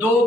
2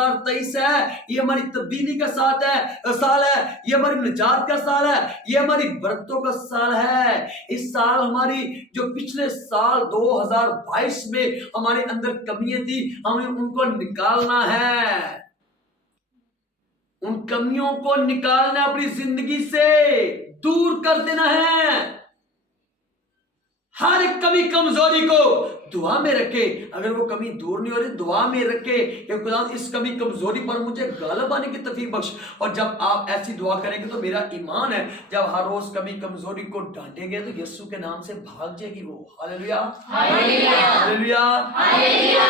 2023 ہے یہ ہماری تبدیلی کا سال ہے، یہ ہماری نجات کا سال ہے، یہ ہماری برکتوں کا سال ہے۔ اس سال ہماری جو پچھلے سال 2022 میں ہمارے اندر کمیاں تھی ہمیں ان کو نکالنا ہے، ان کمیوں کو نکالنا، اپنی زندگی سے دور کر دینا ہے۔ ہر ایک کمی کمزوری کو دعا میں رکھے، اگر وہ کمی دور نہیں ہو رہی دعا میں رکھے کہ خدا اس کمی کمزوری پر مجھے غالب آنے کی توفیق بخش۔ اور جب آپ ایسی دعا کریں گے تو میرا ایمان ہے جب ہر روز کمی کمزوری کو ڈانٹیں گے تو یسوع کے نام سے بھاگ جائے گی وہ۔ ہاللیلویہ ہاللیلویہ ہاللیلویہ۔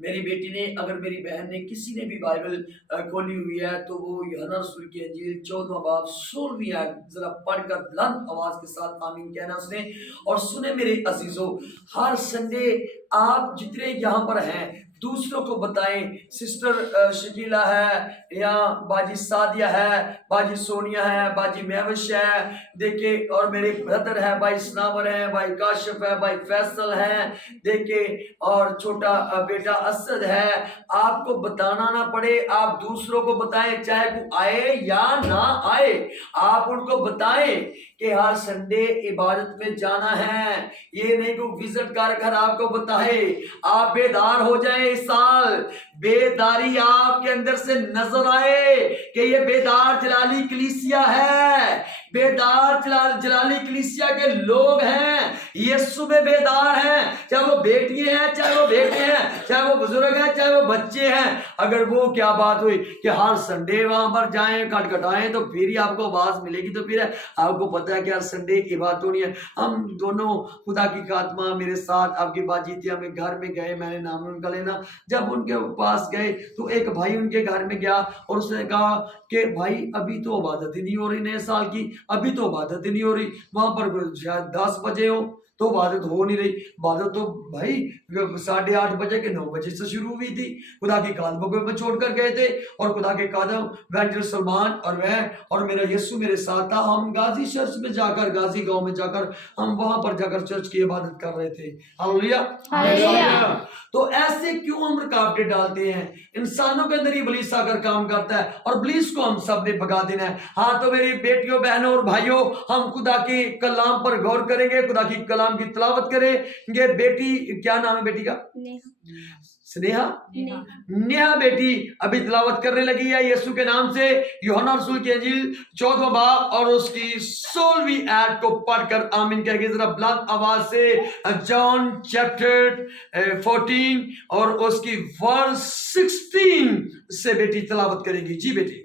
میری بیٹی نے، اگر میری بہن نے، کسی نے بھی بائبل کھولی ہوئی ہے تو وہ یوحنا رسول کی انجیل 14واں باب 16ویں آیت ذرا پڑھ کر بلند آواز کے ساتھ آمین کہنا سنے۔ اور سنے میرے عزیزو، ہر سنڈے آپ جتنے یہاں پر ہیں دوسروں کو بتائیں، سسٹر شکیلہ ہے یا باجی سعدیہ ہے، باجی سونیا ہے، باجی میوش ہے، دیکھیں، اور میرے بردر ہے بھائی سناور ہے، بھائی کاشف ہے، بھائی فیصل ہے، دیکھیں، اور چھوٹا بیٹا اسد ہے۔ آپ کو بتانا نہ پڑے، آپ دوسروں کو بتائیں، چاہے وہ آئے یا نہ آئے، آپ ان کو بتائیں کہ ہر سنڈے عبادت میں جانا ہے۔ یہ نہیں کہ وزٹ کر کر آپ کو بتائے، آپ بیدار ہو جائیں۔ اس سال بیداری آپ کے اندر سے نظر آئے کہ یہ بیدار جلالی کلیسیا ہے، بیدار جلالی کلیسیا کے لوگ ہیں، یسوع میں بیدار ہیں، چاہے وہ بیٹی ہیں، چاہے وہ بیٹے ہیں، چاہے وہ بزرگ ہیں، چاہے وہ بچے ہیں۔ اگر وہ کیا بات ہوئی کہ ہر سنڈے وہاں پر جائیں کٹکھٹائیں تو پھر ہی آپ کو آواز ملے گی، تو پھر آپ کو پتہ ہے کہ ہر سنڈے کی بات ہونی ہے۔ ہم دونوں خدا کی خاتمہ میرے ساتھ آپ کی باجیتیا میں گھر میں گئے، میں نے نام ان کا لینا، جب ان کے پاس گئے تو ایک بھائی ان کے گھر میں گیا اور اس نے کہا کہ بھائی ابھی تو عبادت ہی نہیں ہو رہی نئے سال کی، ابھی تو عبادت ہی نہیں ہو رہی، وہاں پر شاید 10 بجے ہو تو عبادت ہو نہیں رہی۔ عبادت تو بھائی 8:30 بجے کے 9 بجے سے شروع ہوئی تھی، خدا کی قدموں کو میں چھوڑ کر گئے تھے، اور خدا کے قدم وینجر سلمان اور میں اور میرا یسوع میرے ساتھ تھا۔ ہم غازی چرچ میں جا کر، غازی گاؤں میں جا کر، ہم وہاں پر جا کر چرچ کی عبادت کر رہے تھے۔ ہاللیلویہ۔ تو ایسے کیوں ہم رکاوٹیں ڈالتے ہیں؟ انسانوں کے اندر ہی ابلیس آ کر کام کرتا ہے اور ابلیس کو ہم سب نے بھگا دینا ہے۔ ہاں تو میری بیٹیوں، بہنوں اور بھائیوں، ہم خدا کے کلام پر غور کریں گے، خدا کی کلام کی تلاوت کریں گے۔ بیٹی کیا نام ہے بیٹی کا؟ سنیہا، نیہا بیٹی ابھی تلاوت کرنے لگی ہے یسوع کے نام سے یوحنا رسول کی انجیل 14واں باب اور اس کی 16ویں آیت کو پڑھ کر آمین کہہ کے ذرا بلند آواز سے جان چیپٹر 14 اور اس کی ورس 16 سے بیٹی تلاوت کرے گی۔ جی بیٹی۔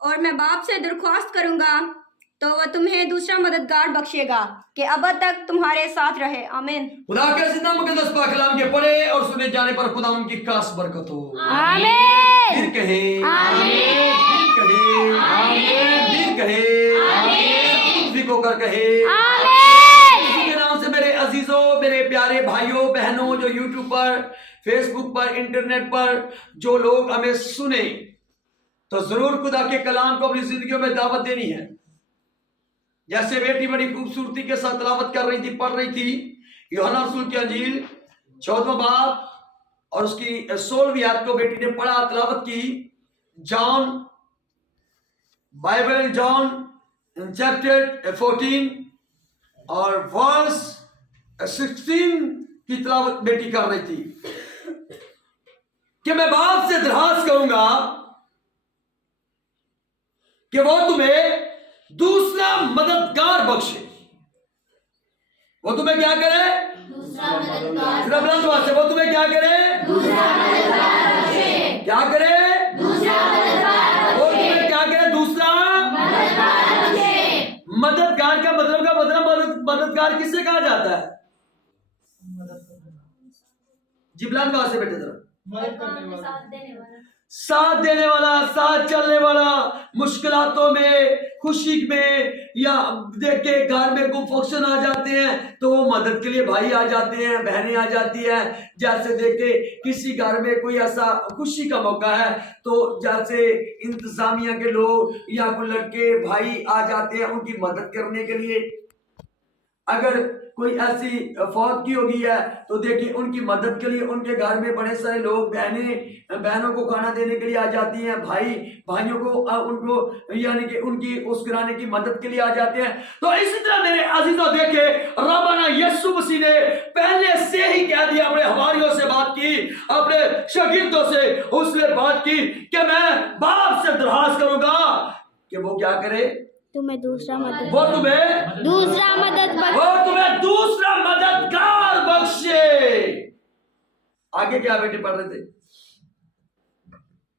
اور میں باپ سے درخواست کروں گا تو وہ تمہیں دوسرا مددگار بخشے گا کہ ابد تک تمہارے ساتھ رہے۔ آمین۔ خدا کے زندہ مقدس پاک کلام کے پڑھے اور سنے جانے پر خدا ان کی خاص برکت ہو۔ آمین۔ پھر کہے آمین۔ پھر کہے آمین۔ پھر کہے آمین۔ پھر کو کر کہے آمین۔ اسی کے نام سے میرے عزیزوں، میرے پیارے بھائیوں بہنوں، جو یوٹیوب پر، فیس بک پر، انٹرنیٹ پر جو لوگ ہمیں سنیں، تو ضرور خدا کے کلام کو اپنی زندگیوں میں دعوت دینی ہے۔ جیسے بیٹی بڑی خوبصورتی کے ساتھ تلاوت کر رہی تھی، پڑھ رہی تھی یوحنا رسول کی انجیل 14واں باب اور اس کی 16ویں آیت کو بیٹی نے پڑھا، تلاوت کی۔ جان، بائبل جان چیپٹر 14 اور ورس 16 کی تلاوت بیٹی کر رہی تھی کہ میں باپ سے درخواست کروں گا کہ وہ تمہیں دوسرا مددگار بخشے۔ وہ تمہیں کیا کرے؟ دوسرا مددگار بلند آواز سے، وہ تمہیں کیا کرے؟ دوسرا مددگار بخشے۔ کیا کرے؟ دوسرا مددگار وہ تمہیں کیا کرے؟ دوسرا مددگار بخشے۔ مددگار کا مطلب مددگار کس سے کہا جاتا ہے؟ جی بلند آواز سے بیٹے ذرا۔ ساتھ دینے والا، ساتھ چلنے والا، مشکلاتوں میں، خوشی میں، یا دیکھ کے گھر میں کوئی فنکشن آ جاتے ہیں تو وہ مدد کے لیے بھائی آ جاتے ہیں، بہنیں آ جاتی ہیں۔ جیسے دیکھ کے کسی گھر میں کوئی ایسا خوشی کا موقع ہے تو جیسے انتظامیہ کے لوگ یا کوئی لڑکے بھائی آ جاتے ہیں ان کی مدد کرنے کے لیے۔ اگر کوئی ایسی فوتگی ہو گئی ہے تو دیکھیں ان کی مدد کے لیے ان کے گھر میں بڑے سارے لوگ بہنوں کو کھانا دینے کے لیے آ جاتی ہیں، بھائیوں کو ان کو یعنی کہ ان کی اس گھرانے کی مدد کے لیے آ جاتے ہیں۔ تو اسی طرح میرے عزیزوں دیکھیں ربنا یسوع مسیح نے پہلے سے ہی کہہ دیا، اپنے حواریوں سے بات کی، اپنے شاگردوں سے اس نے بات کی کہ میں باپ سے درخواست کروں گا کہ وہ کیا کرے، تمہیں دوسرا مدد وہ تمہیں دوسرا مددگار بخشے۔ آگے کیا بیٹے پڑھ رہے تھے؟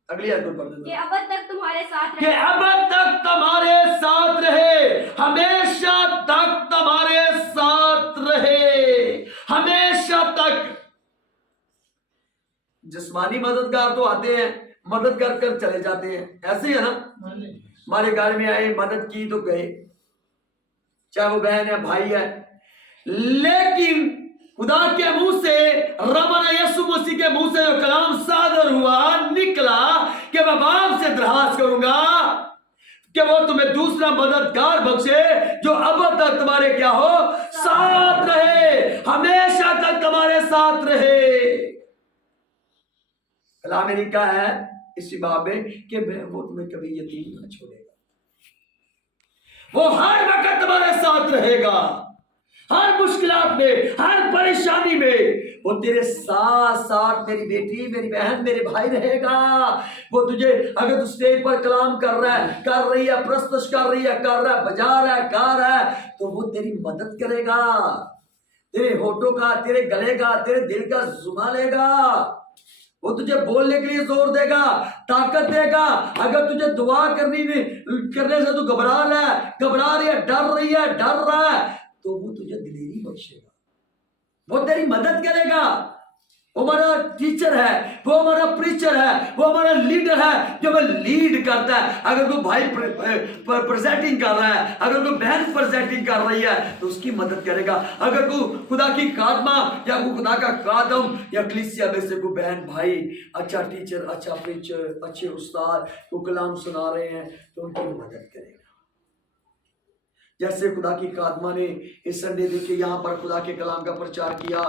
اگلی آیت کو پڑھ رہے کہ ابد تک تمہارے ساتھ کہ رہے، ابد تک تمہارے ساتھ رہے، ہمیشہ تک تمہارے ساتھ رہے، ہمیشہ تک۔ جسمانی مددگار تو آتے ہیں، مدد کر کر چلے جاتے ہیں، ایسے ہی ہے نا، ہمارے گھر میں آئے، مدد کی تو گئے، چاہے وہ بہن ہے بھائی ہے، لیکن خدا کے منہ سے، ربنا یسوع مسیح کے منہ سے جو کلام صادر ہوا، نکلا کہ میں باپ سے درخواست کروں گا کہ وہ تمہیں دوسرا مددگار بخشے جو اب تک تمہارے کیا ہو، ساتھ رہے، ہمیشہ تک تمہارے ساتھ رہے۔ کلام میں لکھا ہے اسی باب میں کہ وہ تمہیں کبھی یتیم نہ چھوڑے گا، وہ ہر وقت تمہارے ساتھ رہے گا، ہر مشکلات میں، ہر پریشانی میں وہ تیرے ساتھ ساتھ، میری بیٹی، میری بہن، میرے بھائی رہے گا۔ وہ تجھے اگر تو اسٹیج پر کلام کر رہا ہے، کر رہی ہے، پرستش کر رہی ہے، کر رہا ہے، بجا رہا ہے، گا رہا ہے، تو وہ تیری مدد کرے گا، تیرے ہونٹوں کا، تیرے گلے کا، تیرے دل کا سنبھالے گا، وہ تجھے بولنے کے لیے زور دے گا، طاقت دے گا۔ اگر تجھے دعا کرنے سے تو گھبرا رہی ہے، ڈر رہی ہے، ڈر رہا ہے، تو وہ تجھے دلیری بخشے گا، وہ تیری مدد کرے گا۔ وہ ہمارا ٹیچر ہے، وہ ہمارا پریچر ہے، وہ ہمارا لیڈر ہے جو ہمیں لیڈ کرتا ہے۔ اگر کوئی بھائی پریزنٹنگ کر رہا ہے، اگر کوئی بہن پریزنٹنگ کر رہی ہے تو اس کی مدد کرے گا۔ اگر کوئی خدا کی خادمہ یا کوئی خدا کا خادم یا کلیسیا میں سے کوئی بہن بھائی اچھا ٹیچر، اچھا پریچر، اچھے استاد کو کلام سنا رہے ہیں تو ان کی مدد کرے گا۔ جیسے خدا کی خادمہ نے اس سنڈے دیکھے یہاں پر خدا کے کلام کا پرچار کیا،